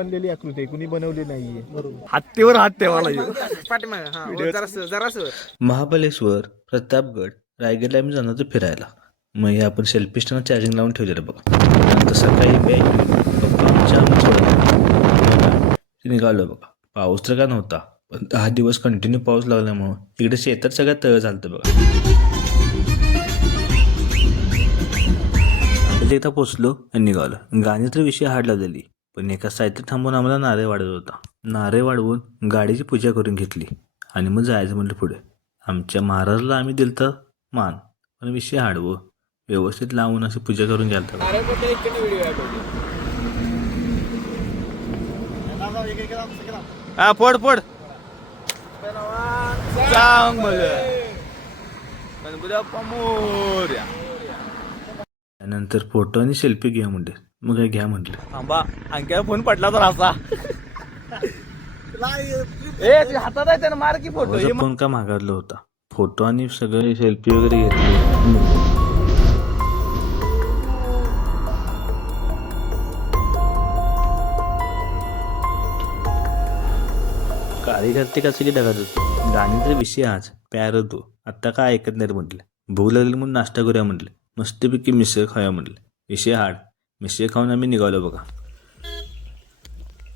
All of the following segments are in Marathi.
बनलेली आकृती आहे, कुणी बनवली नाहीये. हत्तीवर हात ठेवायला महाबलेश्वर, प्रतापगड, रायगडला आम्ही जाणार होतो फिरायला. मग हे आपण सेल्फी स्टँड चार्जिंग लावून ठेवलेलं बघा. नंतर सकाळी निघालो बघा. पाऊस तर का नव्हता, पण 10 दिवस कंटिन्यू पाऊस लागल्यामुळं इकडे शेतात सगळ्यात तळ झालतं बघा. एकदा पोचलो आणि निघालो. गाणी तर विषय हाड लावलेली, पण एका साईडला थांबून आम्हाला नारळ वाढत होता. नारळ वाढवून गाडीची पूजा करून घेतली आणि मग जायचं म्हटलं पुढे. आमच्या महाराजला आम्ही दिलतं मान, पण विषय हाडवं व्यवस्थित लावून अशी पूजा करून घ्यायला. हा फोड फोड त्यानंतर फोटो आणि सेल्फी घ्या म्हणले. मग काय घ्या म्हटलं. थांबा, अंक्या फोन पडला तर असा ए हातात आहे त्यानं मार की फोटो. फोन का मागायला होता. फोटो आणि सगळे सेल्फी वगैरे घेतले. कार्यकर्ते कसं की ढगात होतो. गाणी तर विषय आज प्यार होतो. आत्ता काय ऐकत नाही म्हटलं. भूक लागली म्हणून नाश्ता करूया म्हटलं. मस्तपैकी मिसळ खाऊया म्हटलं. विषय हाड मिसळ खाऊन आम्ही निघालो बघा.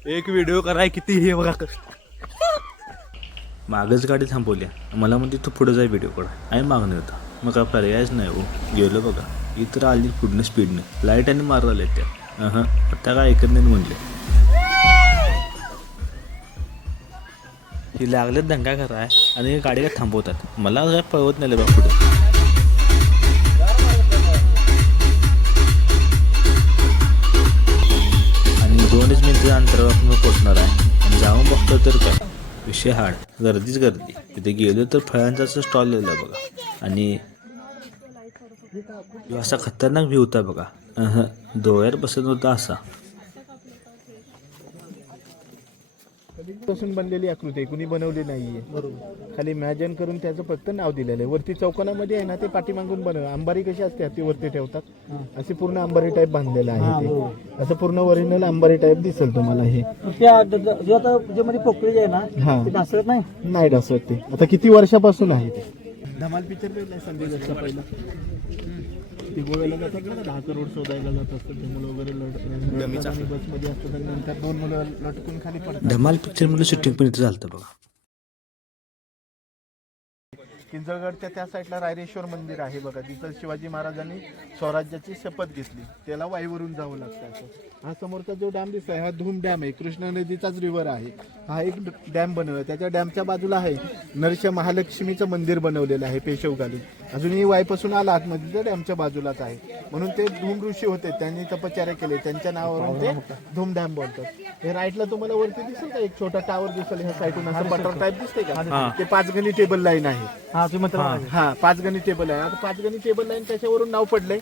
एक व्हिडिओ कराय किती हे बघा. मागच गाडी थांबवल्या. मला म्हणते तू पुढे जाय व्हिडिओ काढ. आम्ही मागणे होता. मग काय पर्यायच नाही हो. गेलो बघा. इतर आली पुढनं स्पीडनं लाईट आणि मारला आले त्या. आता काय ऐकत नाही म्हटले. ही लागले दंगा कराय आणि गाडीला थांबवतात. मला काय पळवत नाही बघा पुढे. आणि 2 मिनिटच्या अंतरावर आपण पोचणार आहे. आणि जाऊन बघतो तर काय विषय हाड गर्दीच गर्दी. तिथे गेलो तर फळांचा स्टॉल लिहिला बघा. आणि असा खतरनाक व्ह्यू होता बघा. डोळ्यात बसत होता असा. पासून बनलेली आकृती आहे, कुणी बनवली नाहीये. खाली इमॅजिन करून त्याचं फक्त नाव दिलेलं आहे. वरती चौकोनामध्ये आहे ना, ते पाठीमागून बनव. अंबारी कशी असते ती वरती ठेवतात, असे पूर्ण अंबारी टाईप बांधलेलं आहे ते. असं पूर्ण ओरिजिनल अंबारी टाईप दिसेल तुम्हाला. हे पोकळी आहे ना, ढासळत नाही ढासळत ते. आता किती वर्षापासून आहे ते. धमाल पिक्चर बघितलाय संजय दत्तचा पहिला. ते गोव्याला जातात ना, 10 करोड शोधायला जात असतात ते मुलं वगैरे बसमध्ये असतात आणि नंतर 2 मुलं लटकून खाली पडतात. धमाल पिक्चर मध्ये शूटिंग पण इथं झालं बघा. किंजळगडच्या त्या साईडला रायरेश्वर मंदिर आहे बघा. तिथं शिवाजी महाराजांनी स्वराज्याची शपथ घेतली. त्याला वाईवरून जावं लागतं. हा समोरचा जो डॅम दिसतोय हा धूम डॅम आहे. कृष्णा नदीचाच रिव्हर आहे. हा एक डॅम बनवला. त्याच्या डॅमच्या बाजूला आहे नरसिंह महालक्ष्मीचं मंदिर बनवलेलं आहे पेशवगाली. अजूनही वाईपासून आला आतमध्ये तर डॅमच्या बाजूलाच आहे. म्हणून ते धूम ऋषी होते, त्यांनी तपश्चर्या केले. त्यांच्या नावावरून ते धूम डॅम बोलतात. हे राईटला तुम्हाला वरती दिसेल का एक छोटा टावर दिसेल. ह्या साईडून असं बटर टाईप दिसते का, ते 5 गणी टेबल लाईन आहे. हा 5 गणी टेबल आहे. आता 5 गणी टेबल लाईन त्याच्यावरून नाव पडलंय.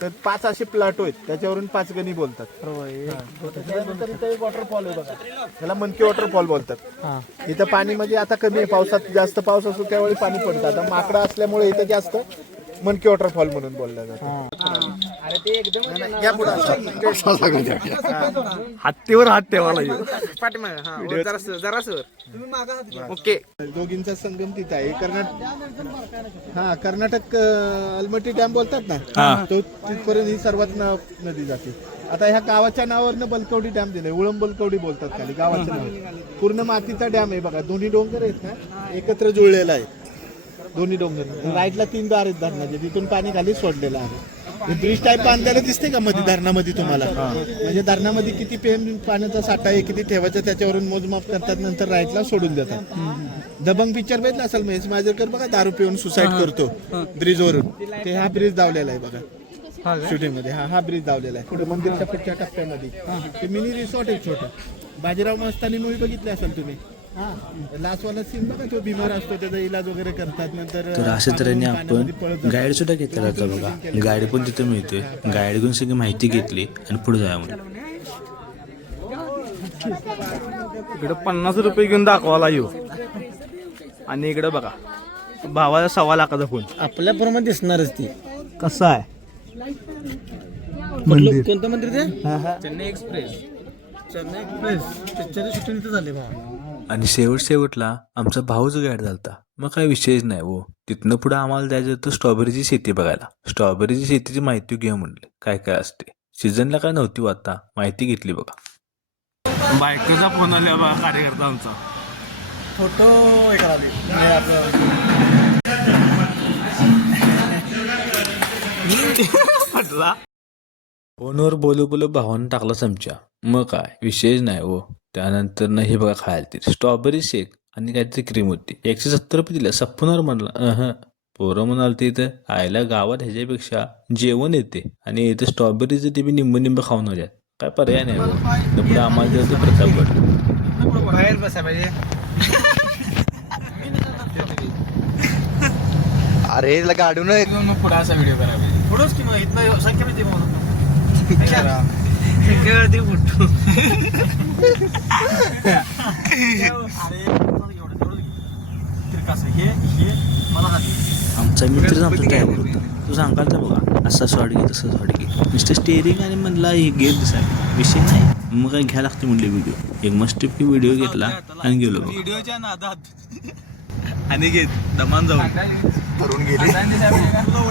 तर 5 असे प्लॉट आहेत, त्याच्यावरून 5 गणी बोलतात. त्याच्यानंतर इथं एक वॉटरफॉल आहे बघा, त्याला मनकी वॉटरफॉल बोलतात. इथं पाणी म्हणजे आता कमी आहे, पावसात जास्त पाऊस असतो त्यावेळी पाणी पडतं. आता माकडं असल्यामुळे इथं जास्त मनकी वॉटरफॉल म्हणून बोललं जातं. हत्तीवर हात ठेवायला ओके. दोघींचा संगम तिथं आहे. कर्नाटक अलमट्टी डॅम बोलतात ना, तो तिथपर्यंत ही सर्वात नदी जाते. आता ह्या गावाच्या नावावरनं बलकवडी डॅम दिलाय. उळम बलकवडी बोलतात खाली गावाचं नाव. पूर्ण मातीचा डॅम आहे बघा. दोन्ही डोंगर आहेत ना एकत्र जुळलेला आहे. दोन्ही डोंगर राईटला 3 दार आहेत धरणाचे, तिथून पाणी खाली सोडलेलं आहे. ब्रिज टाईप बांधलेलं दिसते का मध्ये धरणामध्ये तुम्हाला. म्हणजे धरणामध्ये किती पाण्याचा साठा आहे, किती ठेवायचं त्याच्यावरून मोजमाप करतात. नंतर राईटला सोडून देतात. दबंग पिक्चर बघितला असेल महेश मांजरेकर बघा, दारू पिऊन सुसाईड करतो ब्रिज वरून. ते हा ब्रिज दावलेला आहे बघा शूटिंग मध्ये. हा ब्रिज दावलेला आहे पुढे मंदिरच्या पुढच्या टप्प्यामध्ये. ते मिनी रिसॉर्ट आहे छोटं. बाजीराव मस्तानी मूवी बघितली असेल तुम्ही. लास्ट वाला सीन बघा, तो बिमार असतो त्याचा इलाज वगैरे करतात. नंतर तर अशा तऱ्हेने आपण गाईड सुद्धा घेतला जातो बघा. गाईड पण तिथे मिळतोय. गाईड घेऊन सगळी माहिती घेतली आणि पुढे जाया म्हणून. इकडे 50 रुपये घेऊन दाखवायला येऊ. आणि इकडे बघा भावाला 1.25 लाखाचा फोन. आपल्याप्रमाणे दिसणारच ती. कसं आहे कोणतं मंदिर ते? चेन्नई एक्सप्रेस. आणि शेवटला आमचा भाऊच गाईड झालता. मग काय विषयच नाही हो. तिथनं पुढे आम्हाला जायचं होतं स्ट्रॉबेरीची शेती बघायला. स्ट्रॉबेरीची शेतीची माहिती घेऊ म्हणले, काय काय असते. सीझनला काय नव्हती आता माहिती घेतली बघा. बायकोचा फोन आला बघा कार्यकर्ता आमचा. फोटो फोनवर बोलू भावानं टाकला चमचा. मग काय विषयच नाही हो. त्यानंतर ना हे बघा खायला ते स्ट्रॉबेरी शेक आणि काहीतरी क्रीम होती. 170 रुपये दिल्या. सपनावर म्हणलं पोरं म्हणाल ते इथं आयला गावात ह्याच्यापेक्षा जेवण येते आणि इथं स्ट्रॉबेरीचं ते बी निंब खाऊन आल्या. काय पर्याय नाही हो. पुढे आम्हाला दिलं प्रतापगड. बाहेर बसा पाहिजे. अरे गाडून पुढे असा व्हिडिओ करायला पाहिजे. पुढंच की मग इथनं संख्या माहिती आमचा मित्रच आमचा ड्रायव्हर होता. तो सांगाल तर बघा असं शॉर्ट घे तसं शॉर्ट घे. नुसतं स्टेअरिंग आणि म्हणला हे गेम दिसायला विषय नाही. मग काय घ्यायला लागते म्हणले व्हिडिओ. एक मस्त व्हिडिओ घेतला आणि गेलो बघा. व्हिडिओच्या नादात आणि घेत दमान जाऊन करून गेले.